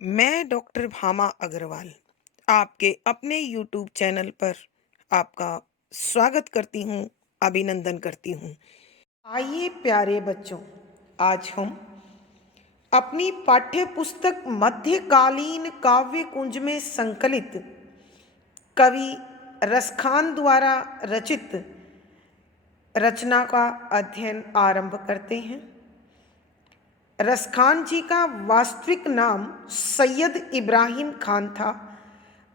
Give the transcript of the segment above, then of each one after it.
मैं डॉक्टर भामा अग्रवाल आपके अपने यूट्यूब चैनल पर आपका स्वागत करती हूँ, अभिनंदन करती हूँ। आइए प्यारे बच्चों, आज हम अपनी पाठ्य पुस्तक मध्यकालीन काव्य कुंज में संकलित कवि रसखान द्वारा रचित रचना का अध्ययन आरंभ करते हैं। रसखान जी का वास्तविक नाम सैयद इब्राहिम खान था।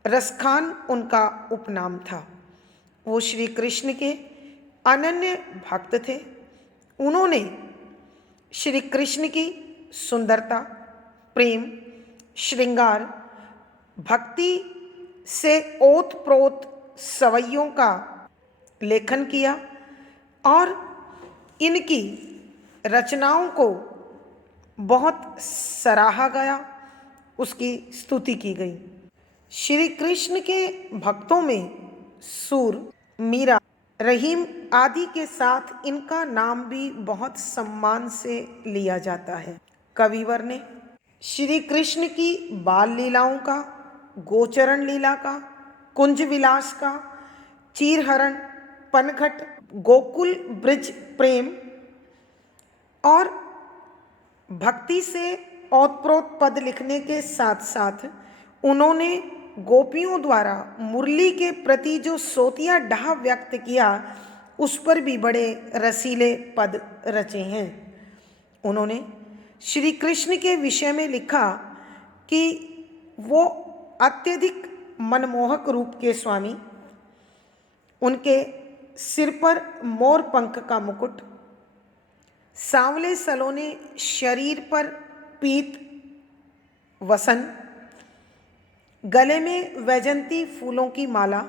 रसखान उनका उपनाम था। वो श्री कृष्ण के अनन्य भक्त थे। उन्होंने श्री कृष्ण की सुंदरता, प्रेम, श्रृंगार, भक्ति से ओत-प्रोत सवैयों का लेखन किया और इनकी रचनाओं को बहुत सराहा गया, उसकी स्तुति की गई। श्री कृष्ण के भक्तों में सूर, मीरा, रहीम आदि के साथ इनका नाम भी बहुत सम्मान से लिया जाता है। कविवर ने श्री कृष्ण की बाल लीलाओं का, गोचरण लीला का, कुंज विलास का, चीरहरण, पनघट, गोकुल ब्रिज प्रेम और भक्ति से ओतप्रोत पद लिखने के साथ साथ उन्होंने गोपियों द्वारा मुरली के प्रति जो सोतिया डाह व्यक्त किया, उस पर भी बड़े रसीले पद रचे हैं। उन्होंने श्री कृष्ण के विषय में लिखा कि वो अत्यधिक मनमोहक रूप के स्वामी, उनके सिर पर मोर पंख का मुकुट, सांवले सलोने शरीर पर पीत वसन, गले में वैजंती फूलों की माला,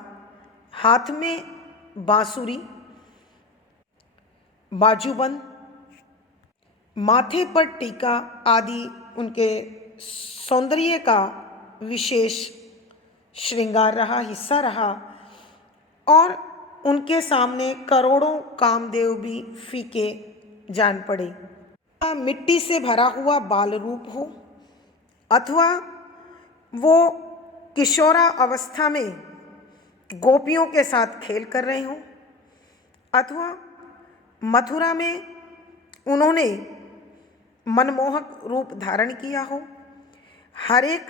हाथ में बांसुरी, बाजूबंद, माथे पर टीका आदि उनके सौंदर्य का विशेष श्रृंगार रहा, हिस्सा रहा और उनके सामने करोड़ों कामदेव भी फीके जान पड़े। मिट्टी से भरा हुआ बाल रूप हो अथवा वो किशोरा अवस्था में गोपियों के साथ खेल कर रहे हों अथवा मथुरा में उन्होंने मनमोहक रूप धारण किया हो, हर एक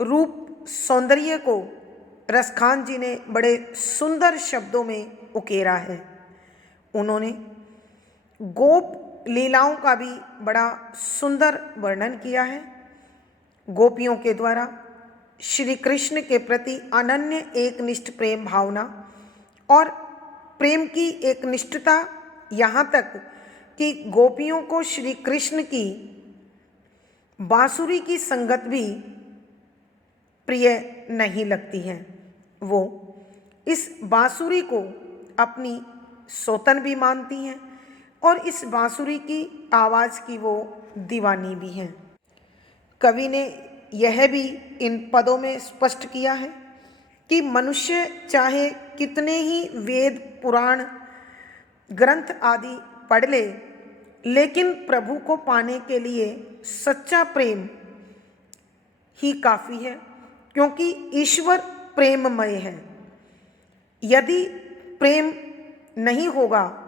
रूप सौंदर्य को रसखान जी ने बड़े सुंदर शब्दों में उकेरा है। उन्होंने गोप लीलाओं का भी बड़ा सुंदर वर्णन किया है। गोपियों के द्वारा श्री कृष्ण के प्रति अनन्य एकनिष्ठ प्रेम भावना और प्रेम की एक निष्ठता, यहाँ तक कि गोपियों को श्री कृष्ण की बांसुरी की संगत भी प्रिय नहीं लगती है। वो इस बांसुरी को अपनी सौतन भी मानती हैं और इस बांसुरी की आवाज़ की वो दीवानी भी हैं। कवि ने यह भी इन पदों में स्पष्ट किया है कि मनुष्य चाहे कितने ही वेद, पुराण, ग्रंथ आदि पढ़ ले, लेकिन प्रभु को पाने के लिए सच्चा प्रेम ही काफ़ी है, क्योंकि ईश्वर प्रेममय है। यदि प्रेम नहीं होगा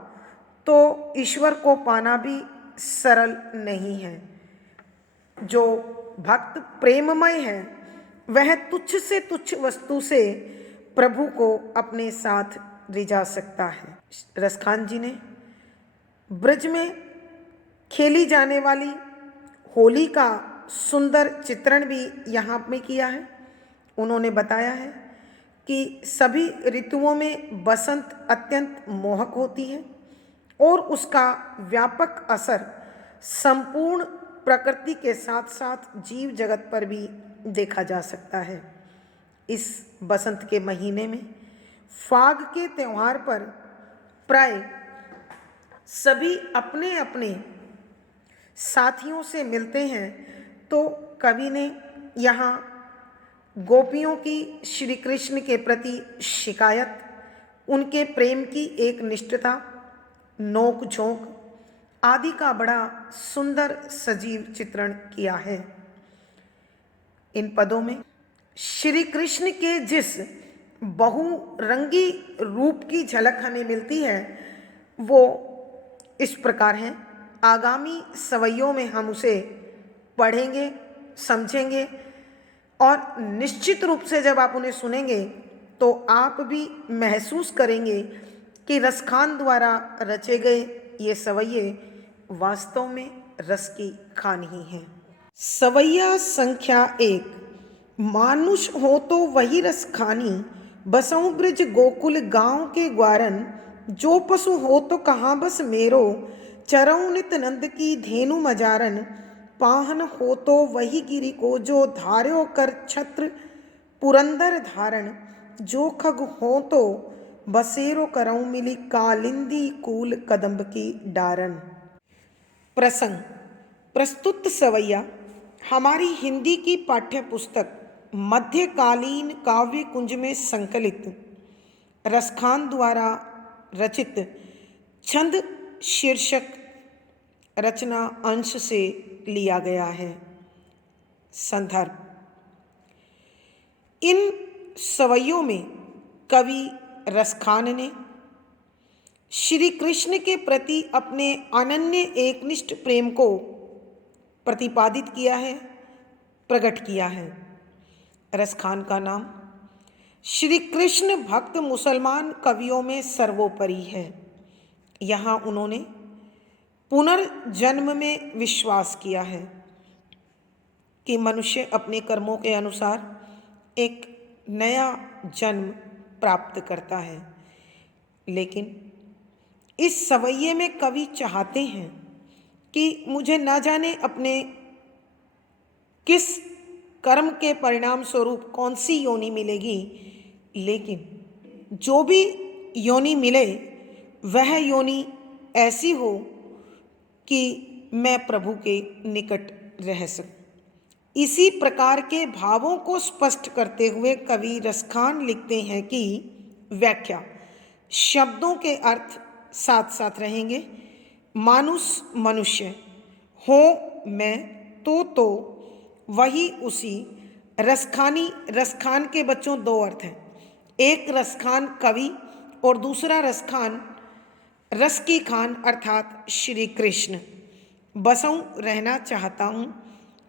तो ईश्वर को पाना भी सरल नहीं है। जो भक्त प्रेममय है वह तुच्छ से तुच्छ वस्तु से प्रभु को अपने साथ रिझा सकता है। रसखान जी ने ब्रज में खेली जाने वाली होली का सुंदर चित्रण भी यहाँ में किया है। उन्होंने बताया है कि सभी ऋतुओं में बसंत अत्यंत मोहक होती है और उसका व्यापक असर संपूर्ण प्रकृति के साथ साथ जीव जगत पर भी देखा जा सकता है। इस बसंत के महीने में फाग के त्यौहार पर प्राय सभी अपने अपने साथियों से मिलते हैं, तो कवि ने यहाँ गोपियों की श्री कृष्ण के प्रति शिकायत, उनके प्रेम की एक निष्ठता, नोक झोंक आदि का बड़ा सुंदर सजीव चित्रण किया है। इन पदों में श्री कृष्ण के जिस बहुरंगी रूप की झलक हमें मिलती है वो इस प्रकार है। आगामी सवैयों में हम उसे पढ़ेंगे, समझेंगे और निश्चित रूप से जब आप उन्हें सुनेंगे तो आप भी महसूस करेंगे कि रसखान द्वारा रचे गए ये सवैये वास्तव में रस की खान ही हैं। सवैया संख्या 1। मानुष हो तो वही रस खानी, बसऊं ब्रज गोकुल गांव के ग्वारन, जो पशु हो तो कहाँ बस मेरो, चरऊं नित नंद की धेनु मजारन, पाहन हो तो वही गिरि को जो धार्यो कर छत्र पुरंदर धारण, जो खग हो तो बसेरो करऊं मिली कालिंदी कूल कदम्ब की डारन। प्रसंग। प्रस्तुत सवैया हमारी हिंदी की पाठ्य पुस्तक मध्यकालीन काव्य कुंज में संकलित रसखान द्वारा रचित छंद शीर्षक रचना अंश से लिया गया है। संदर्भ। इन सवैयों में कवि रसखान ने श्री कृष्ण के प्रति अपने अनन्य एकनिष्ठ प्रेम को प्रतिपादित किया है, प्रकट किया है। रसखान का नाम श्री कृष्ण भक्त मुसलमान कवियों में सर्वोपरि है। यहाँ उन्होंने पुनर्जन्म में विश्वास किया है कि मनुष्य अपने कर्मों के अनुसार एक नया जन्म प्राप्त करता है, लेकिन इस सवैये में कवि चाहते हैं कि मुझे न जाने अपने किस कर्म के परिणाम स्वरूप कौन सी योनि मिलेगी, लेकिन जो भी योनि मिले वह योनि ऐसी हो कि मैं प्रभु के निकट रह सकूं। इसी प्रकार के भावों को स्पष्ट करते हुए कवि रसखान लिखते हैं कि व्याख्या। शब्दों के अर्थ साथ साथ रहेंगे। मानुष मनुष्य, हो मैं, तो वही उसी। रसखानी, रसखान के बच्चों दो अर्थ हैं। एक रसखान कवि और दूसरा रसखान रस की खान अर्थात श्री कृष्ण। बसऊं रहना चाहता हूँ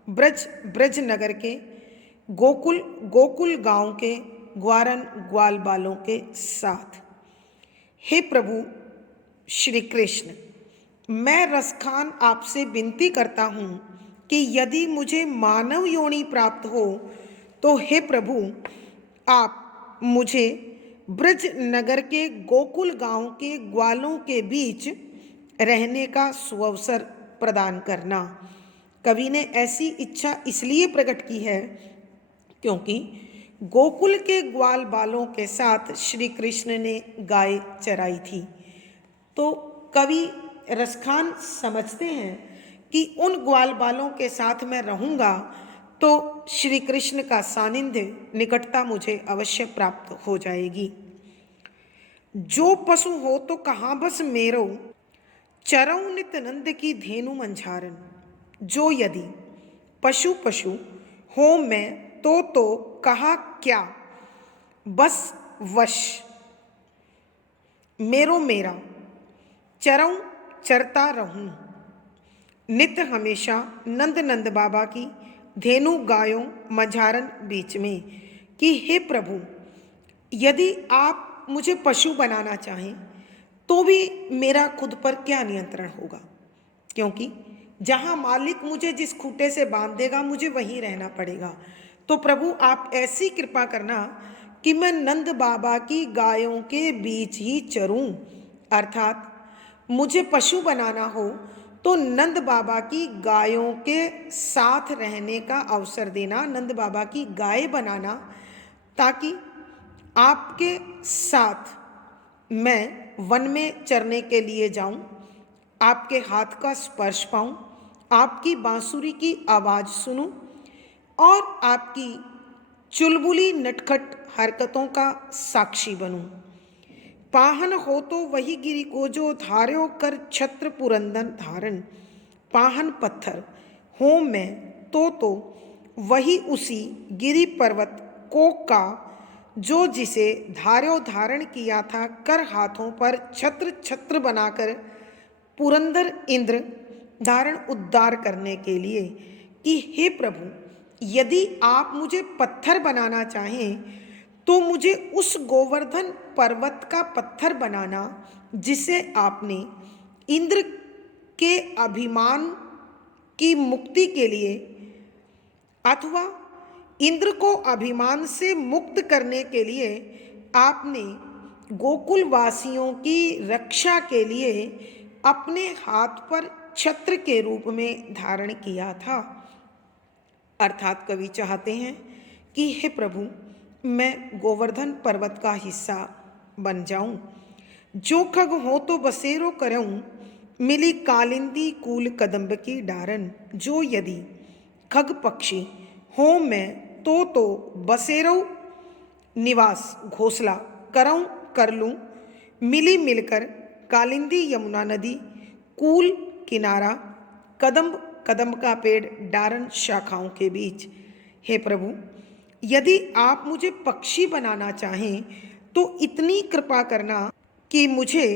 ब्रज नगर के गोकुल गांव के ग्वारन ग्वाल बालों के साथ। हे प्रभु श्री कृष्ण, मैं रसखान आपसे विनती करता हूँ कि यदि मुझे मानव योनि प्राप्त हो तो हे प्रभु आप मुझे ब्रज नगर के गोकुल गांव के ग्वालों के बीच रहने का सुअवसर प्रदान करना। कवि ने ऐसी इच्छा इसलिए प्रकट की है क्योंकि गोकुल के ग्वाल बालों के साथ श्री कृष्ण ने गाय चराई थी। तो कवि रसखान समझते हैं कि उन ग्वाल बालों के साथ मैं रहूँगा तो श्री कृष्ण का सानिध्य, निकटता मुझे अवश्य प्राप्त हो जाएगी। जो पशु हो तो कहाँ बस मेरो, चरऊं नित नंद की धेनु मंझारन। जो यदि पशु हो मैं तो कहा क्या, बस वश मेरो मेरा, चरऊं चरता रहूं नित हमेशा नंद बाबा की धेनु गायों मझारन बीच में। कि हे प्रभु यदि आप मुझे पशु बनाना चाहें तो भी मेरा खुद पर क्या नियंत्रण होगा, क्योंकि जहाँ मालिक मुझे जिस खूंटे से बांध देगा मुझे वहीं रहना पड़ेगा। तो प्रभु आप ऐसी कृपा करना कि मैं नंद बाबा की गायों के बीच ही चरूं, अर्थात मुझे पशु बनाना हो तो नंद बाबा की गायों के साथ रहने का अवसर देना, नंद बाबा की गाय बनाना, ताकि आपके साथ मैं वन में चरने के लिए जाऊं, आपके हाथ का स्पर्श पाऊं, आपकी बांसुरी की आवाज़ सुनूं और आपकी चुलबुली नटखट हरकतों का साक्षी बनूं। पाहन हो तो वही गिरि को जो धार्यो कर छत्र पुरंदन धारण। पाहन पत्थर हो मैं तो वही उसी गिरि पर्वत कोक का जो जिसे धार्यो धारण किया था कर हाथों पर छत्र छत्र बनाकर पुरंदर इंद्र धारण उद्धार करने के लिए कि हे प्रभु, यदि आप मुझे पत्थर बनाना चाहें तो मुझे उस गोवर्धन पर्वत का पत्थर बनाना जिसे आपने इंद्र के अभिमान की मुक्ति के लिए अथवा इंद्र को अभिमान से मुक्त करने के लिए आपने गोकुल वासियों की रक्षा के लिए अपने हाथ पर छत्र के रूप में धारण किया था। अर्थात कवि चाहते हैं कि हे प्रभु, मैं गोवर्धन पर्वत का हिस्सा बन जाऊं, जो खग हो तो बसेरो करऊं, मिली कालिंदी कूल कदम्ब की डारन, जो यदि खग पक्षी हो मैं तो बसेरो निवास घोंसला करऊं कर लूं, मिली मिलकर कालिंदी यमुना नदी कूल किनारा कदम्ब कदम्ब का पेड़ डारन शाखाओं के बीच। हे प्रभु, यदि आप मुझे पक्षी बनाना चाहें तो इतनी कृपा करना कि मुझे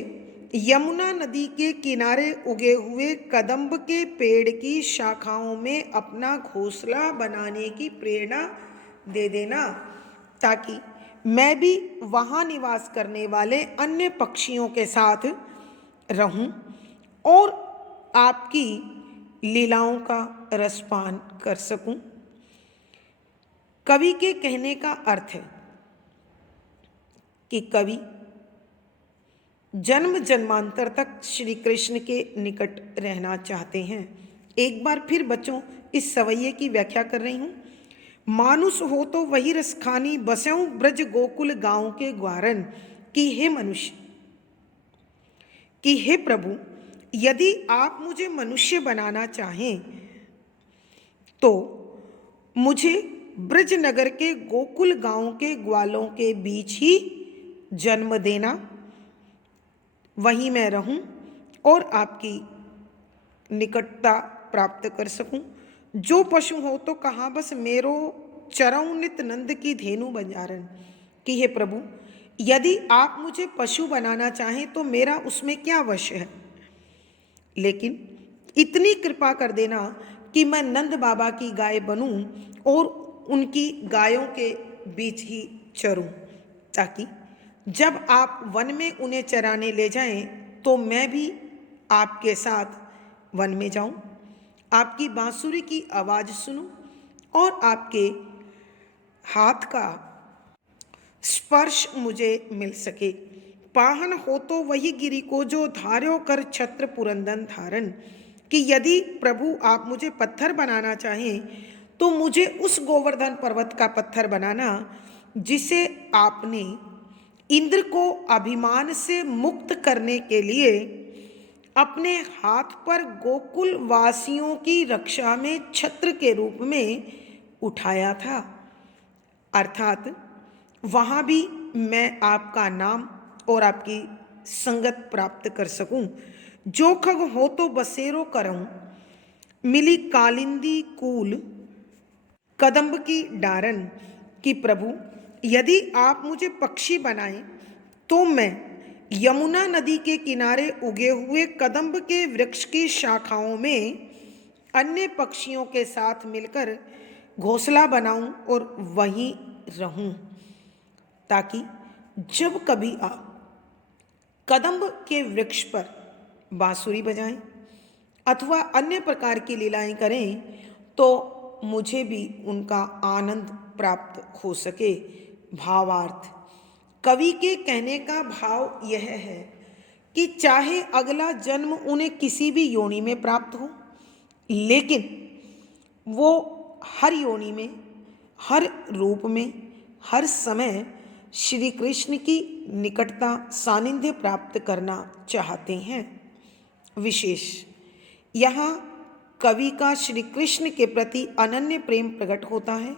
यमुना नदी के किनारे उगे हुए कदम्ब के पेड़ की शाखाओं में अपना घोंसला बनाने की प्रेरणा दे देना, ताकि मैं भी वहाँ निवास करने वाले अन्य पक्षियों के साथ रहूं और आपकी लीलाओं का रसपान कर सकूं। कवि के कहने का अर्थ है कि कवि जन्म जन्मांतर तक श्री कृष्ण के निकट रहना चाहते हैं। एक बार फिर बच्चों इस सवैये की व्याख्या कर रही हूँ। मानुष हो तो वही रस खानी, बस्यों ब्रज गोकुल गांव के ग्वारन, कि हे मनुष्य, कि हे प्रभु, यदि आप मुझे मनुष्य बनाना चाहें तो मुझे ब्रज नगर के गोकुल गांव के ग्वालों के बीच ही जन्म देना, वहीं मैं रहूं और आपकी निकटता प्राप्त कर सकूं। जो पशु हो तो कहाँ बस मेरो चरऊ नित नंद की धेनु बंजारन, कि हे प्रभु, यदि आप मुझे पशु बनाना चाहें तो मेरा उसमें क्या वश है, लेकिन इतनी कृपा कर देना कि मैं नंद बाबा की गाय बनूं और उनकी गायों के बीच ही चरूं, ताकि जब आप वन में उन्हें चराने ले जाएं तो मैं भी आपके साथ वन में जाऊं, आपकी बांसुरी की आवाज़ सुनूं और आपके हाथ का स्पर्श मुझे मिल सके। पाहन हो तो वही गिरी को जो धार्यो कर छत्र पुरंदन धारन, कि यदि प्रभु आप मुझे पत्थर बनाना चाहें तो मुझे उस गोवर्धन पर्वत का पत्थर बनाना जिसे आपने इंद्र को अभिमान से मुक्त करने के लिए अपने हाथ पर गोकुल वासियों की रक्षा में छत्र के रूप में उठाया था। अर्थात वहाँ भी मैं आपका नाम और आपकी संगत प्राप्त कर सकूं। जो खग हो तो बसेरो करऊं, मिली कालिंदी कूल कदम्ब की डारन, कि प्रभु, यदि आप मुझे पक्षी बनाएं तो मैं यमुना नदी के किनारे उगे हुए कदम्ब के वृक्ष की शाखाओं में अन्य पक्षियों के साथ मिलकर घोंसला बनाऊं और वहीं रहूं, ताकि जब कभी आप कदम्ब के वृक्ष पर बांसुरी बजाएं अथवा अन्य प्रकार की लीलाएं करें तो मुझे भी उनका आनंद प्राप्त हो सके। भावार्थ, कवि के कहने का भाव यह है कि चाहे अगला जन्म उन्हें किसी भी योनि में प्राप्त हो, लेकिन वो हर योनि में, हर रूप में, हर समय श्री कृष्ण की निकटता सानिध्य प्राप्त करना चाहते हैं। विशेष यहाँ कवि का श्री कृष्ण के प्रति अनन्य प्रेम प्रकट होता है।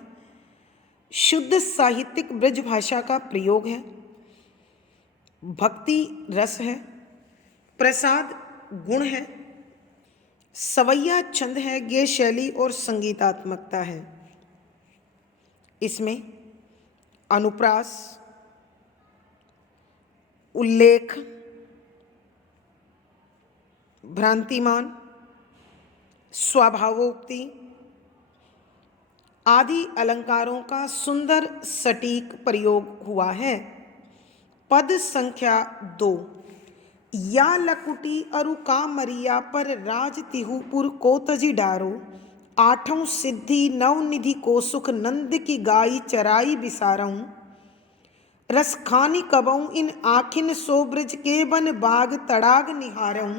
शुद्ध साहित्यिक ब्रज भाषा का प्रयोग है, भक्ति रस है, प्रसाद गुण है, सवैया छंद है, गेय शैली और संगीतात्मकता है। इसमें अनुप्रास, उल्लेख, भ्रांतिमान, स्वभावोक्ति आदि अलंकारों का सुंदर सटीक प्रयोग हुआ है। पद संख्या 2। या लकुटी अरु कामरिया पर राज तिहुपुर को तजी डारो, आठों सिद्धि नवनिधि को सुख नंद की गाई चराई बिसारऊं, रस खानी कबऊं इन आखिन सो ब्रज के बन बाग तड़ाग निहारऊं,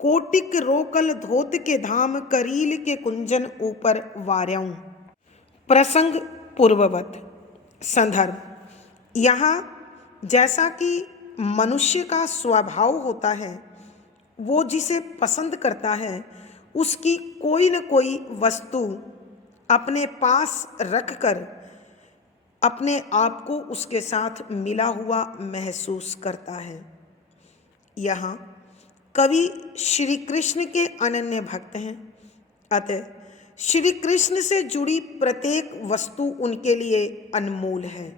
कोटिक रोकल धोत के धाम करील के कुंजन ऊपर वार्याऊं। प्रसंग पूर्ववत। संदर्भ। यहाँ जैसा कि मनुष्य का स्वभाव होता है, वो जिसे पसंद करता है उसकी कोई न कोई वस्तु अपने पास रखकर अपने आप को उसके साथ मिला हुआ महसूस करता है। यहाँ कवि श्री कृष्ण के अनन्य भक्त हैं, अतः श्री कृष्ण से जुड़ी प्रत्येक वस्तु उनके लिए अनमोल है।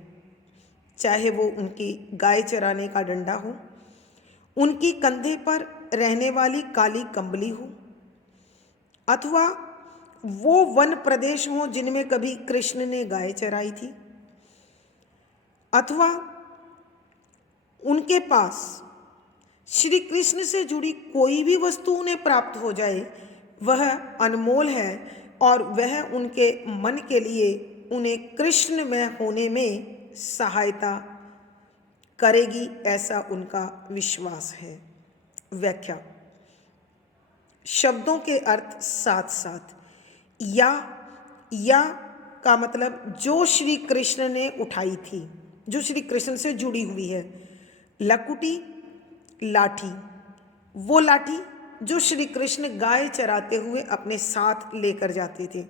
चाहे वो उनकी गाय चराने का डंडा हो, उनकी कंधे पर रहने वाली काली कंबली हो, अथवा वो वन प्रदेश हो जिनमें कभी कृष्ण ने गाय चराई थी, अथवा उनके पास श्री कृष्ण से जुड़ी कोई भी वस्तु उन्हें प्राप्त हो जाए, वह अनमोल है और वह उनके मन के लिए उन्हें कृष्णमय होने में सहायता करेगी, ऐसा उनका विश्वास है। व्याख्या। शब्दों के अर्थ साथ साथ। या का मतलब जो श्री कृष्ण ने उठाई थी, जो श्री कृष्ण से जुड़ी हुई है। लकुटी लाठी, वो लाठी जो श्री कृष्ण गाय चराते हुए अपने साथ लेकर जाते थे।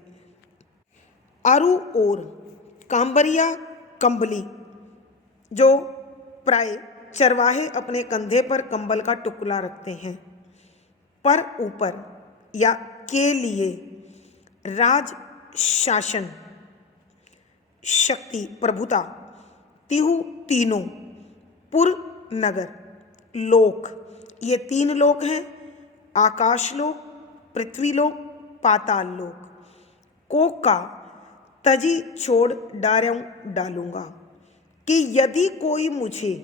अरु और कांबरिया कंबली, जो प्राय चरवाहे अपने कंधे पर कंबल का टुकड़ा रखते हैं। पर ऊपर या के लिए राज शासन, शक्ति, प्रभुता, तिहु तीनों, पुर नगर, लोक, ये 3 लोक हैं, आकाश लोक, पृथ्वी लोक, पाताल लोक, को का तजी छोड़ डालूंगा कि यदि कोई मुझे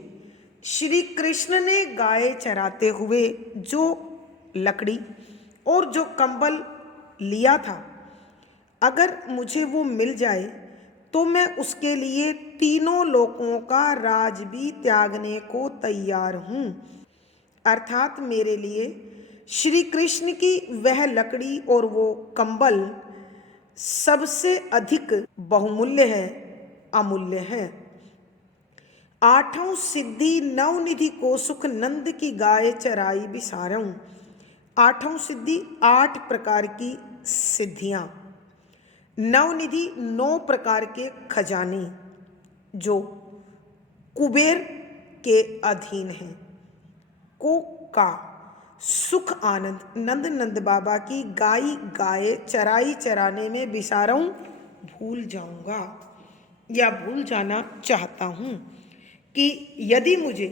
श्री कृष्ण ने गाय चराते हुए जो लकड़ी और जो कंबल लिया था, अगर मुझे वो मिल जाए तो मैं उसके लिए 3 लोकों का राज भी त्यागने को तैयार हूँ। अर्थात मेरे लिए श्री कृष्ण की वह लकड़ी और वो कंबल सबसे अधिक बहुमूल्य है, अमूल्य है। 8 सिद्धि नवनिधि को सुख नंद की गाय चराई बिसारऊं। 8 सिद्धि 8 प्रकार की सिद्धियां, नवनिधि 9 प्रकार के खजाने जो कुबेर के अधीन हैं। को का सुख आनंद नंद बाबा की गाय चराई चराने में बिसारऊं, भूल जाऊंगा या भूल जाना चाहता हूँ कि यदि मुझे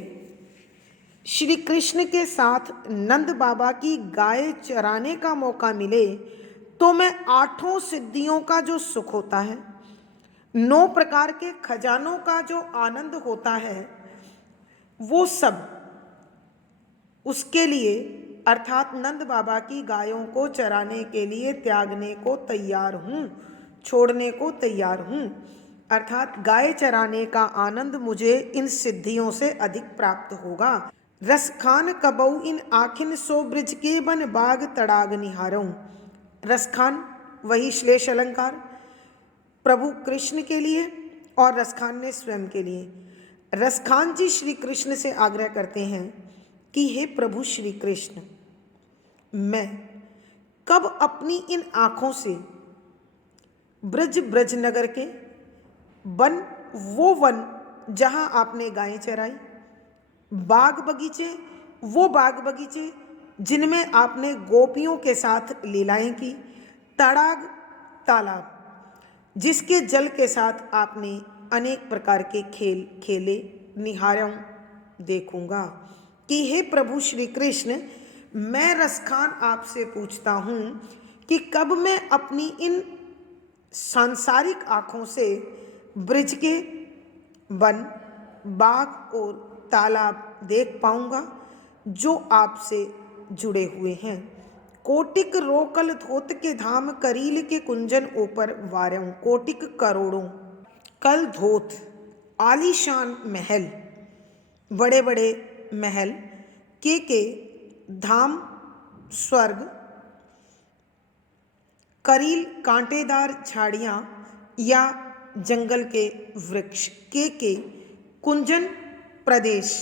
श्री कृष्ण के साथ नंद बाबा की गाय चराने का मौका मिले तो मैं 8 सिद्धियों का जो सुख होता है, 9 प्रकार के खजानों का जो आनंद होता है, वो सब उसके लिए अर्थात नंद बाबा की गायों को चराने के लिए त्यागने को तैयार हूँ, छोड़ने को तैयार हूँ। अर्थात गाय चराने का आनंद मुझे इन सिद्धियों से अधिक प्राप्त होगा। रसखान कबऊ इन आखिन सो ब्रज के बन बाग तड़ाग निहारऊं। रसखान वही श्लेष अलंकार प्रभु कृष्ण के लिए और रसखान ने स्वयं के लिए। रसखान जी श्री कृष्ण से आग्रह करते हैं कि हे प्रभु श्री कृष्ण, मैं कब अपनी इन आँखों से ब्रजनगर के वन, वो वन जहाँ आपने गायें चराई, बाग बगीचे, वो बाग बगीचे जिनमें आपने गोपियों के साथ लीलाएं की, तड़ाग तालाब जिसके जल के साथ आपने अनेक प्रकार के खेल खेले निहारों देखूंगा। कि हे प्रभु श्री कृष्ण, मैं रसखान आपसे पूछता हूँ कि कब मैं अपनी इन सांसारिक आँखों से ब्रज के वन, बाग और तालाब देख पाऊंगा जो आपसे जुड़े हुए हैं। कोटिक रोकल धोत के धाम, करील के कुंजन ऊपर वार्यों। कोटिक करोड़ों, कल धोत आलीशान महल, बड़े बड़े महल, के धाम स्वर्ग, करील कांटेदार झाड़ियाँ या जंगल के वृक्ष, के कुंजन प्रदेश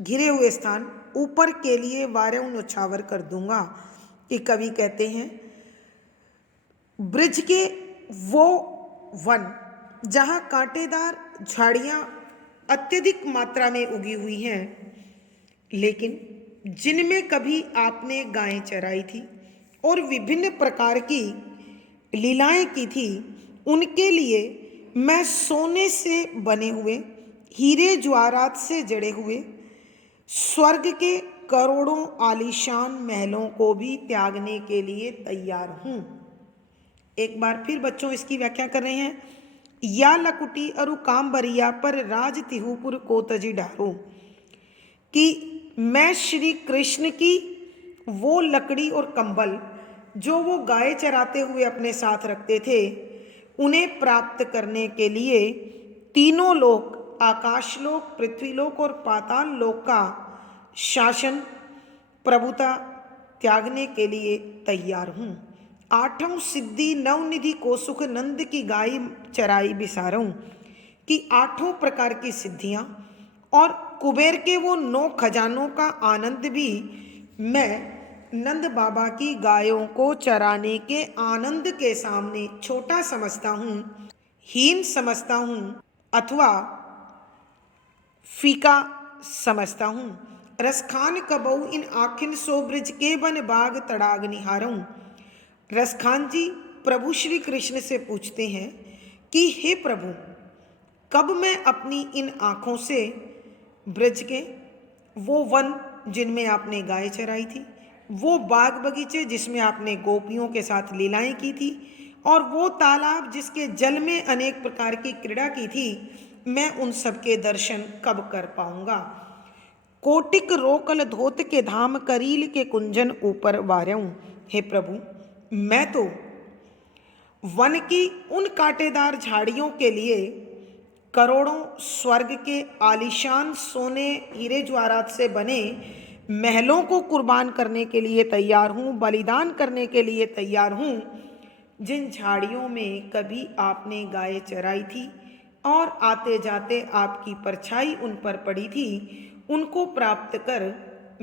घिरे हुए स्थान, ऊपर के लिए वार्यों न्योछावर कर दूंगा। कि कवि कहते हैं ब्रिज के वो वन जहाँ कांटेदार झाड़ियाँ अत्यधिक मात्रा में उगी हुई हैं, लेकिन जिनमें कभी आपने गायें चराई थी और विभिन्न प्रकार की लीलाएं की थी, उनके लिए मैं सोने से बने हुए, हीरे ज्वारात से जड़े हुए स्वर्ग के करोड़ों आलीशान महलों को भी त्यागने के लिए तैयार हूं। एक बार फिर बच्चों इसकी व्याख्या कर रहे हैं। या लकुटी अरु कामबरिया पर राज तिहुपुर को तजी डारो। कि मैं श्री कृष्ण की वो लकड़ी और कंबल जो वो गाय चराते हुए अपने साथ रखते थे, उन्हें प्राप्त करने के लिए तीनों लोक, आकाशलोक, पृथ्वीलोक और पाताल लोक का शासन, प्रभुता त्यागने के लिए तैयार हूँ। आठों सिद्धि नवनिधि को सुख, नंद की गाय चराई बिसारूं। कि आठों प्रकार की सिद्धियां और कुबेर के वो 9 खजानों का आनंद भी मैं नंद बाबा की गायों को चराने के आनंद के सामने छोटा समझता हूँ, हीन समझता हूँ अथवा फीका समझता हूँ। रसखान कबऊ इन आखिन सो ब्रिज के बन बाग तड़ाग निहारूं। रसखान जी प्रभु श्री कृष्ण से पूछते हैं कि हे प्रभु, कब मैं अपनी इन आँखों से ब्रज के वो वन जिनमें आपने गाय चराई थी, वो बाग बगीचे जिसमें आपने गोपियों के साथ लीलाएं की थी, और वो तालाब जिसके जल में अनेक प्रकार की क्रीड़ा की थी, मैं उन सब के दर्शन कब कर पाऊंगा। कोटिक रोकल धोत के धाम, करील के कुंजन ऊपर वार्यों। हे प्रभु, मैं तो वन की उन कांटेदार झाड़ियों के लिए करोड़ों स्वर्ग के आलीशान सोने हीरे ज्वारात से बने महलों को कुर्बान करने के लिए तैयार हूँ, बलिदान करने के लिए तैयार हूँ। जिन झाड़ियों में कभी आपने गाय चराई थी और आते जाते आपकी परछाई उन पर पड़ी थी, उनको प्राप्त कर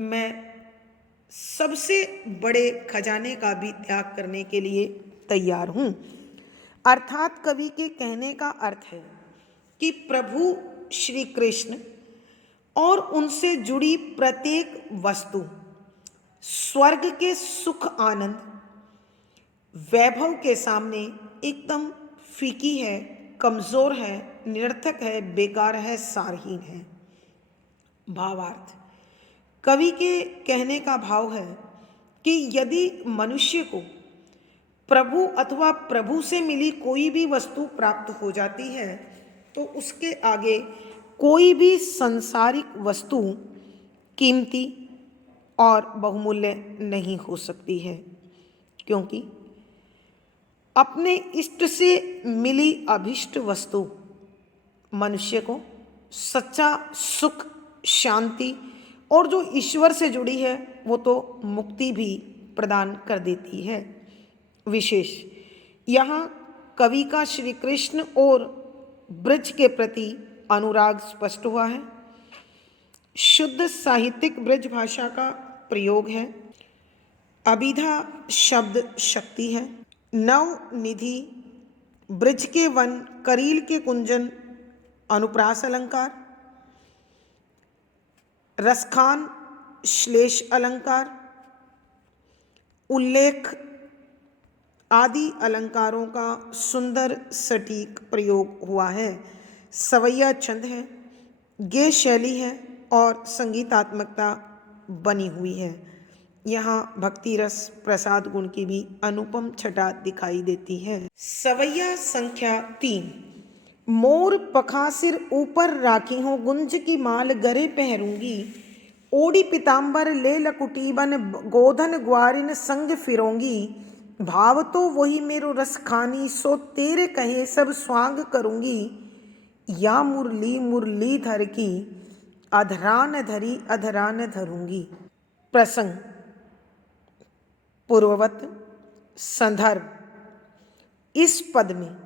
मैं सबसे बड़े खजाने का भी त्याग करने के लिए तैयार हूँ। अर्थात कवि के कहने का अर्थ है कि प्रभु श्री कृष्ण और उनसे जुड़ी प्रत्येक वस्तु स्वर्ग के सुख, आनंद, वैभव के सामने एकदम फीकी है, कमज़ोर है, निरर्थक है, बेकार है, सारहीन है। भावार्थ, कवि के कहने का भाव है कि यदि मनुष्य को प्रभु अथवा प्रभु से मिली कोई भी वस्तु प्राप्त हो जाती है, तो उसके आगे कोई भी सांसारिक वस्तु कीमती और बहुमूल्य नहीं हो सकती है, क्योंकि अपने इष्ट से मिली अभिष्ट वस्तु मनुष्य को सच्चा सुख, शांति और जो ईश्वर से जुड़ी है वो तो मुक्ति भी प्रदान कर देती है। विशेष यहाँ कवि का श्री कृष्ण और ब्रज के प्रति अनुराग स्पष्ट हुआ है। शुद्ध साहित्यिक ब्रज भाषा का प्रयोग है। अभिधा शब्द शक्ति है। नवनिधि, ब्रज के वन, करील के कुंजन अनुप्रास अलंकार, रसखान श्लेष अलंकार, उल्लेख आदि अलंकारों का सुंदर सटीक प्रयोग हुआ है। सवैया छंद है, गेय शैली है और संगीतात्मकता बनी हुई है। यहाँ भक्ति रस प्रसाद गुण की भी अनुपम छटा दिखाई देती है। सवैया संख्या 3। मोर पखासिर ऊपर राखी हूँ, गुंज की माल गरे पहरूंगी। ओढ़ी पीताम्बर ले लकुटी बन, गोधन ग्वारिन संग फिरोंगी। भाव तो वही मेरो रस खानी, सो तेरे कहे सब स्वांग करूंगी। या मुरली मुरली धर की, अधरान धरी अधरान धरूंगी। प्रसंग पूर्ववत संदर्भ। इस पद में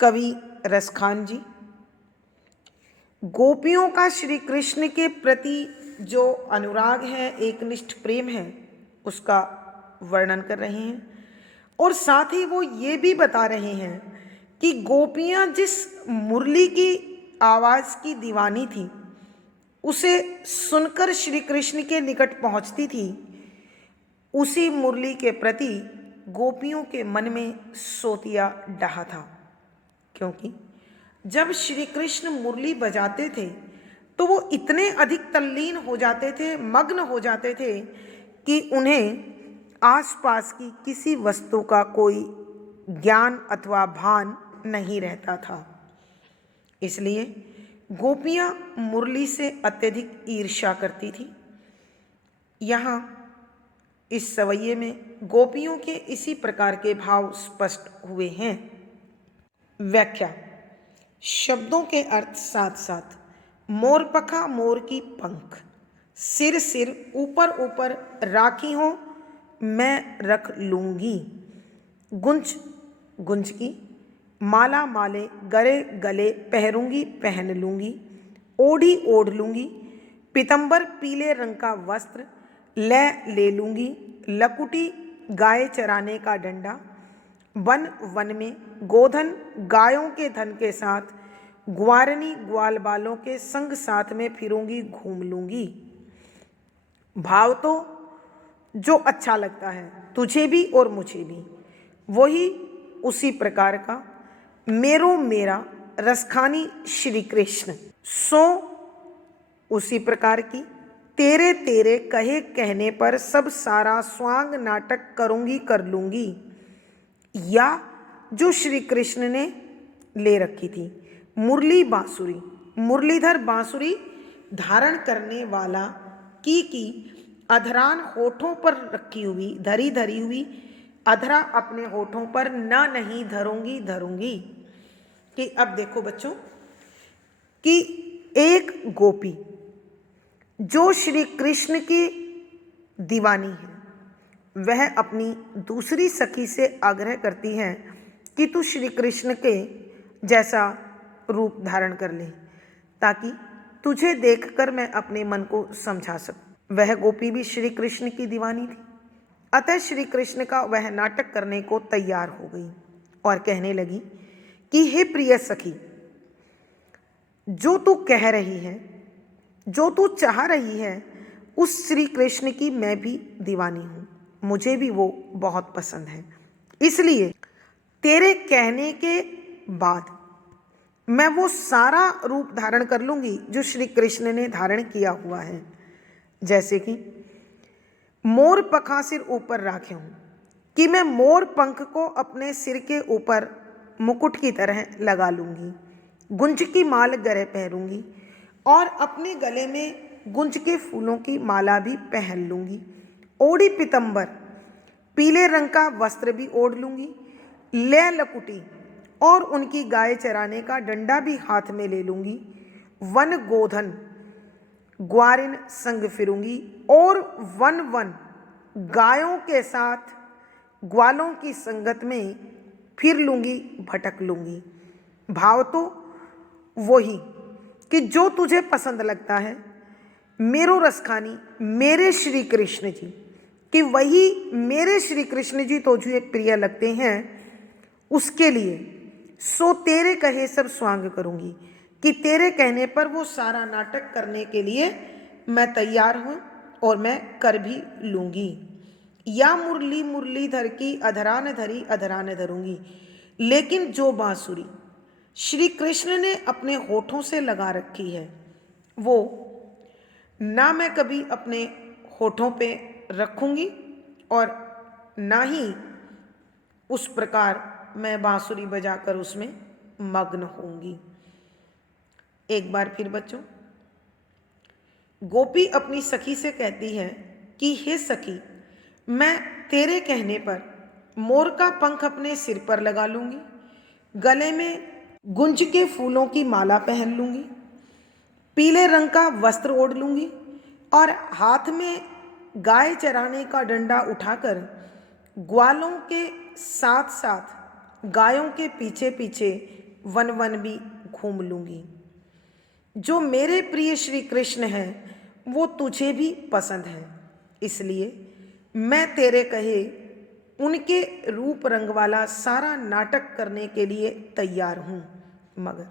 कवि रसखान जी गोपियों का श्री कृष्ण के प्रति जो अनुराग है, एकनिष्ठ प्रेम है, उसका वर्णन कर रहे हैं और साथ ही वो ये भी बता रहे हैं कि गोपियां जिस मुरली की आवाज़ की दीवानी थी, उसे सुनकर श्री कृष्ण के निकट पहुंचती थी, उसी मुरली के प्रति गोपियों के मन में सोतिया डहा था। क्योंकि जब श्री कृष्ण मुरली बजाते थे तो वो इतने अधिक तल्लीन हो जाते थे, मग्न हो जाते थे कि उन्हें आसपास की किसी वस्तु का कोई ज्ञान अथवा भान नहीं रहता था। इसलिए गोपियां मुरली से अत्यधिक ईर्ष्या करती थी। यहाँ इस सवैये में गोपियों के इसी प्रकार के भाव स्पष्ट हुए हैं। व्याख्या। शब्दों के अर्थ साथ साथ। मोर पखा मोर की पंख, सिर सिर ऊपर ऊपर राखी हो मैं रख लूँगी। गुंज गुंज की, माला माले गले गले पहरूंगी पहन लूँगी। ओढ़ी ओढ़ लूँगी, पीतंबर पीले रंग का वस्त्र ले लूँगी। लकुटी गाय चराने का डंडा, वन वन में गोधन गायों के धन के साथ ग्वारनी ग्वाल बालों के संग साथ में फिरूंगी घूम लूँगी। भाव तो जो अच्छा लगता है तुझे भी और मुझे भी, वही उसी प्रकार का मेरो मेरा रसखानी श्री कृष्ण, सो उसी प्रकार की तेरे तेरे कहे कहने पर सब सारा स्वांग नाटक करूँगी कर लूँगी। या जो श्री कृष्ण ने ले रखी थी मुरली बांसुरी, मुरलीधर बांसुरी धारण करने वाला की अधरान होठों पर रखी हुई, धरी धरी हुई अधरा अपने होठों पर न नहीं धरूंगी धरूंगी। कि अब देखो बच्चों कि एक गोपी जो श्री कृष्ण की दीवानी है, वह अपनी दूसरी सखी से आग्रह करती है कि तू श्री कृष्ण के जैसा रूप धारण कर ले ताकि तुझे देखकर मैं अपने मन को समझा सकूं। वह गोपी भी श्री कृष्ण की दीवानी थी, अतः श्री कृष्ण का वह नाटक करने को तैयार हो गई और कहने लगी कि हे प्रिय सखी, जो तू कह रही है, जो तू चाह रही है, उस श्री कृष्ण की मैं भी दीवानी हूँ, मुझे भी वो बहुत पसंद है। इसलिए तेरे कहने के बाद मैं वो सारा रूप धारण कर लूँगी जो श्री कृष्ण ने धारण किया हुआ है। जैसे कि मोर पखा सिर ऊपर राखे हूँ, कि मैं मोर पंख को अपने सिर के ऊपर मुकुट की तरह लगा लूँगी। गुंज की माल गरे पहरूंगी और अपने गले में गुंज के फूलों की माला भी पहन लूँगी। ओढ़ी पीतंबर पीले रंग का वस्त्र भी ओढ़ लूँगी। ले लकुटी और उनकी गाय चराने का डंडा भी हाथ में ले लूँगी। वन गोधन ग्वारिन संग फिरूंगी और वन वन गायों के साथ ग्वालों की संगत में फिर लूँगी, भटक लूँगी। भाव तो वही कि जो तुझे पसंद लगता है, मेरो रसखानी मेरे श्री कृष्ण जी, कि वही मेरे श्री कृष्ण जी तुझे प्रिय लगते हैं, उसके लिए सो तेरे कहे सब स्वांग करूँगी, कि तेरे कहने पर वो सारा नाटक करने के लिए मैं तैयार हूँ और मैं कर भी लूँगी। या मुरली मुरलीधर की अधरान धरी अधरान धरूंगी। लेकिन जो बांसुरी श्री कृष्ण ने अपने होठों से लगा रखी है, वो ना मैं कभी अपने होठों पे रखूंगी और ना ही उस प्रकार मैं बांसुरी बजाकर उसमें मग्न होंगी। एक बार फिर बच्चों, गोपी अपनी सखी से कहती है कि हे सखी, मैं तेरे कहने पर मोर का पंख अपने सिर पर लगा लूंगी, गले में गुंज के फूलों की माला पहन लूंगी, पीले रंग का वस्त्र ओढ़ लूंगी और हाथ में गाय चराने का डंडा उठाकर ग्वालों के साथ साथ गायों के पीछे पीछे वन वन भी घूम लूंगी। जो मेरे प्रिय श्री कृष्ण हैं वो तुझे भी पसंद है, इसलिए मैं तेरे कहे उनके रूप रंग वाला सारा नाटक करने के लिए तैयार हूँ। मगर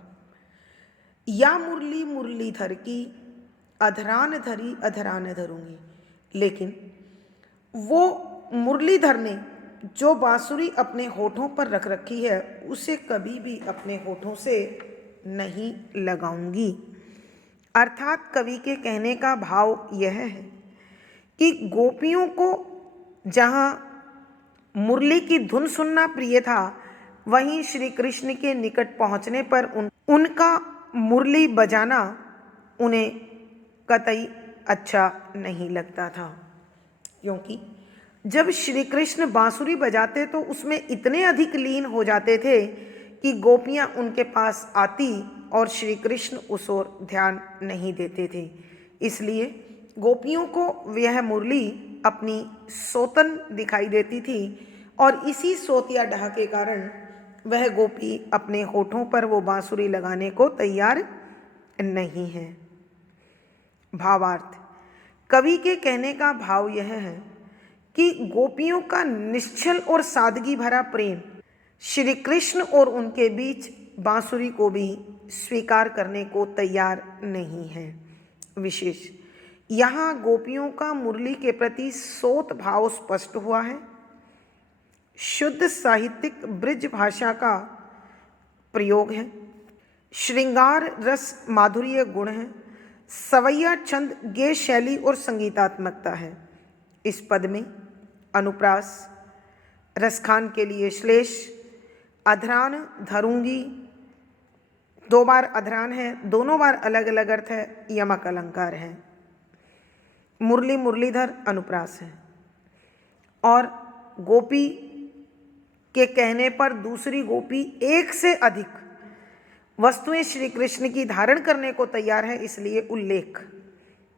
या मुरली मुरलीधर की अधरान धरी अधरान धरूंगी। लेकिन वो मुरलीधर ने जो बांसुरी अपने होठों पर रख रखी है उसे कभी भी अपने होठों से नहीं लगाऊंगी। अर्थात कवि के कहने का भाव यह है कि गोपियों को जहाँ मुरली की धुन सुनना प्रिय था, वहीं श्री कृष्ण के निकट पहुँचने पर उनका मुरली बजाना उन्हें कतई अच्छा नहीं लगता था, क्योंकि जब श्री कृष्ण बांसुरी बजाते तो उसमें इतने अधिक लीन हो जाते थे कि गोपियाँ उनके पास आती और श्री कृष्ण उस ओर ध्यान नहीं देते थे। इसलिए गोपियों को यह मुरली अपनी सोतन दिखाई देती थी और इसी सोतिया ढहा के कारण वह गोपी अपने होठों पर वो बांसुरी लगाने को तैयार नहीं है। भावार्थ, कवि के कहने का भाव यह है कि गोपियों का निश्चल और सादगी भरा प्रेम श्री कृष्ण और उनके बीच बांसुरी को भी स्वीकार करने को तैयार नहीं है। विशेष यहाँ गोपियों का मुरली के प्रति सोत भाव स्पष्ट हुआ है। शुद्ध साहित्यिक ब्रिज भाषा का प्रयोग है, श्रृंगार रस माधुर्य गुण है, सवैया छंद गेय शैली और संगीतात्मकता है। इस पद में अनुप्रास, रसखान के लिए श्लेष, अधरान धरूंगी, 2 बार अधरान है, दोनों बार अलग अलग अर्थ है, यमक अलंकार है, मुरली मुरलीधर अनुप्रास है। और गोपी के कहने पर दूसरी गोपी एक से अधिक वस्तुएं श्री कृष्ण की धारण करने को तैयार है, इसलिए उल्लेख।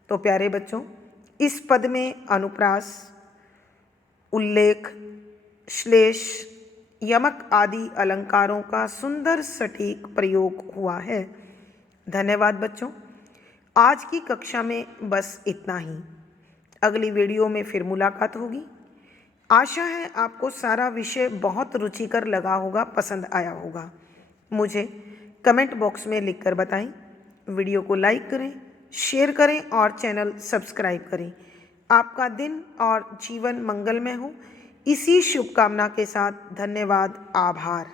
तो प्यारे बच्चों, इस पद में अनुप्रास, उल्लेख, श्लेष, यमक आदि अलंकारों का सुंदर सटीक प्रयोग हुआ है। धन्यवाद बच्चों। आज की कक्षा में बस इतना ही। अगली वीडियो में फिर मुलाकात होगी। आशा है आपको सारा विषय बहुत रुचिकर लगा होगा, पसंद आया होगा। मुझे कमेंट बॉक्स में लिखकर बताएं। वीडियो को लाइक करें, शेयर करें और चैनल सब्सक्राइब करें। आपका दिन और जीवन मंगलमय हो, इसी शुभकामना के साथ धन्यवाद, आभार।